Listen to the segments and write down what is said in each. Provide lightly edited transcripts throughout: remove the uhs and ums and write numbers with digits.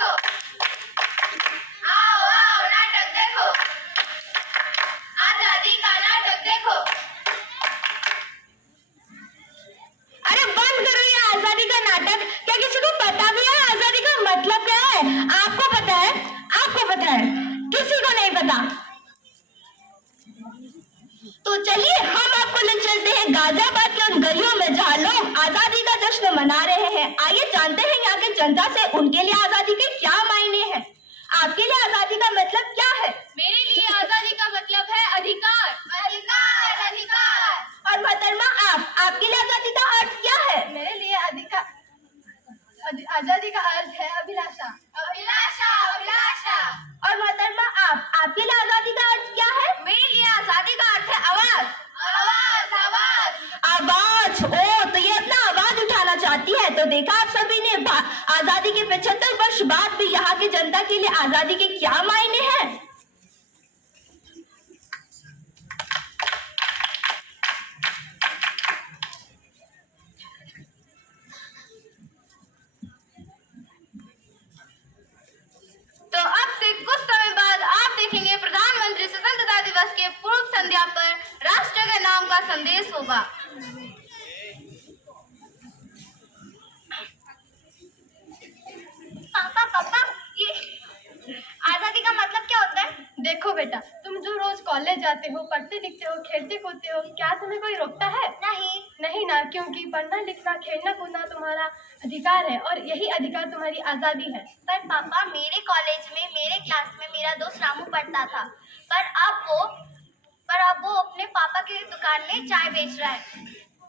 देखो, आओ आओ नाटक देखो, आजादी का नाटक देखो। अरे बंद करो ये आजादी का नाटक। क्या किसी को पता भी है आजादी का मतलब क्या है? आपको पता है? आपको पता है? किसी को नहीं पता। तो चलिए हम आपको ले चलते हैं गाजियाबाद के उन गलियों में जहाँ लोग आजादी का जश्न मना रहे हैं। आइए जानते हैं यहाँ के जनता से उनके लिए आजादी के क्या मायने हैं। आपके लिए आजादी का मतलब क्या है? मेरे लिए आजादी का मतलब है अधिकार, अधिकार, अधिकार। और मोहतरमा आपके लिए आजादी का अर्थ क्या है? मेरे लिए आजादी का अर्थ है अभिलाषा, अभिलाषा, अभिलाषा। और मोहतरमा आपके लिए आजादी का अर्थ क्या है? मेरे लिए आजादी का अर्थ है आवाज, आवाज, आवाज। आवाज। ओ, तो ये अपना आवाज उठाना चाहती है। तो देखा आप सभी ने आजादी के 75 वर्ष बाद भी यहाँ की जनता के लिए आजादी के क्या मायने हैं। तो अब से कुछ समय बाद आप देखेंगे प्रधानमंत्री स्वतंत्रता दिवस के पूर्व संध्या पर राष्ट्र के नाम का संदेश होगा। पापा पापा, ये आजादी का मतलब क्या होता है? देखो बेटा, तुम जो रोज कॉलेज जाते हो, पढ़ते लिखते हो, खेलते कूदते हो, क्या तुम्हें कोई रोकता है? नहीं। नहीं ना, क्योंकि पढ़ना लिखना खेलना कूदना तुम्हारा अधिकार है और यही अधिकार तुम्हारी आजादी है। पर पापा, मेरे कॉलेज में मेरे क्लास में मेरा दोस्त रामू पढ़ता था, पर अब वो अपने पापा की दुकान में चाय बेच रहा है।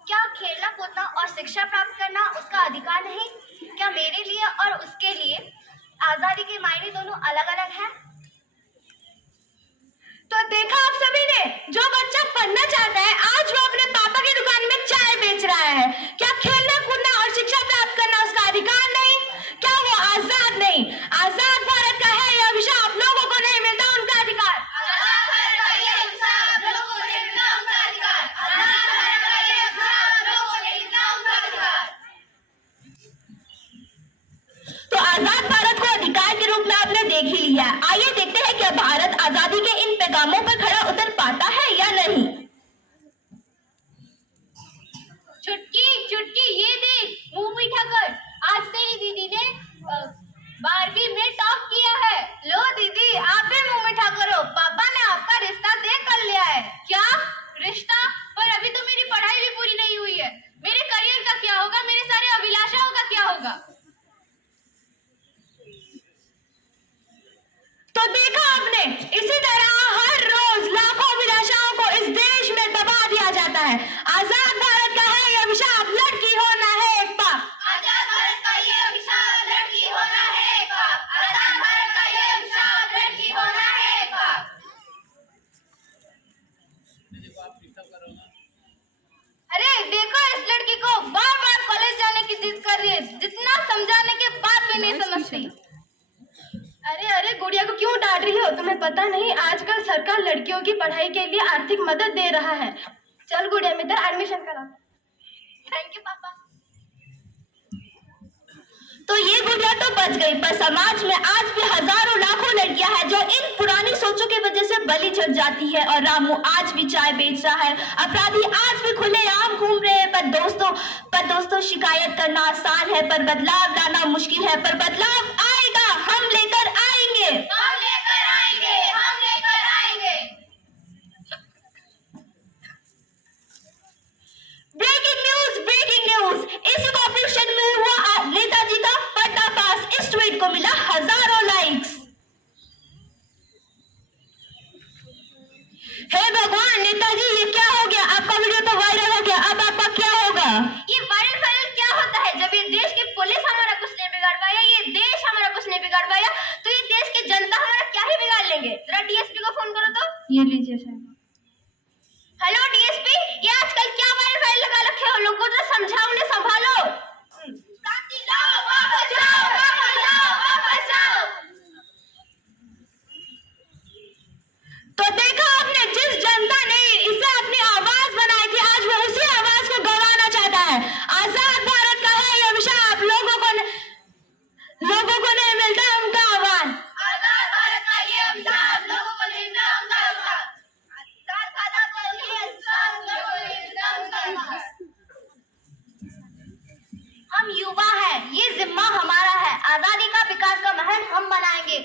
क्या खेलना कूदना और शिक्षा प्राप्त करना उसका अधिकार नहीं? क्या मेरे लिए और उसके लिए आजादी के मायने दोनों अलग अलग हैं? तो देखा आप सभी ने, जो बच्चा पढ़ना चाहता है आज वो अपने पापा की दुकान में चाय बेच रहा है। क्या खेलना कूदना और शिक्षा प्राप्त करना उसका अधिकार नहीं? क्या वो आजाद नहीं? आजाद भारत का है यह विषय आप लोगों को नहीं मिलता उनका अधिकार। आजाद भारत का ये हिस्सा आप लोगों को नहीं मिलता उनका अधिकार। आजाद भारत का ये हिस्सा आप लोगों को नहीं मिलता उनका अधिकार। तो आजाद भारत को अधिकार के रूप में आपने देख ही लिया। आइए देखते हैं क्या भारत आजादी के इन पैगामों पर खरा उतर पाता है या नहीं। चुटकी चुटकी ये देख, मुंह मीठा कर, आज तेरी दीदी ने 12वीं में टॉप किया है। लो दीदी, आप भी मुंह मीठा करो, पापा ने आपका रिश्ता तय कर लिया है। क्या रिश्ता? पर अभी तो मेरी पढ़ाई भी पूरी नहीं हुई है। मेरे करियर का क्या होगा? मेरे सारे अभिलाषाओं का क्या होगा? तो देखा आपने, इसी तरह हर रोज लाखों अभिलाषाओं को इस देश में दबा दिया जाता है। आजाद भारत का है यह विषय आप लड़की होना है एक पाप। आजाद भारत का ये अभिशाप लड़की होना है एक पाप। आजाद भारत का ये अभिशाप लड़की होना है एक पाप। अरे देखो, इस लड़की को बार बार कॉलेज जाने की जिद कर रही है, जितना समझाने के बाद भी नहीं समझती। अरे अरे गुड़िया को क्यों डांट रही हो? तुम्हें पता नहीं आजकल सरकार लड़कियों की पढ़ाई के लिए आर्थिक मदद दे रहा है। चल गुड़िया, मैं तेरा एडमिशन करा। थैंक यू पापा। तो ये गुड़िया तो बच गई, पर समाज में आज भी हजारों लाखों लड़कियां हैं जो इन पुरानी सोचों की वजह से बलि चढ़ जाती है। और रामू आज भी चाय बेच रहा है, अपराधी आज भी खुलेआम घूम रहे हैं। पर दोस्तों शिकायत करना आसान है, पर बदलाव लाना मुश्किल है। पर बदलाव आएगा, हम लेकर आएंगे, हम लेकर आएंगे, हम लेकर आएंगे। Breaking news, breaking news. इसी कॉर्पोरेशन में हुआ नेताजी का पर्दाफाश। इस ट्वीट को मिला हजारों लाइक्स। हे भगवान, नेताजी ये क्या हो गया? आपका वीडियो तो वायरल हो गया, अब आपका क्या होगा? ये वायरल क्या होता है जब ये देश की पुलिस हमारा कुछ नहीं बिगाड़ पाया, ये देश हमारा युवा हैं, ये जिम्मा हमारा है। आजादी का विकास का महल हम बनाएंगे।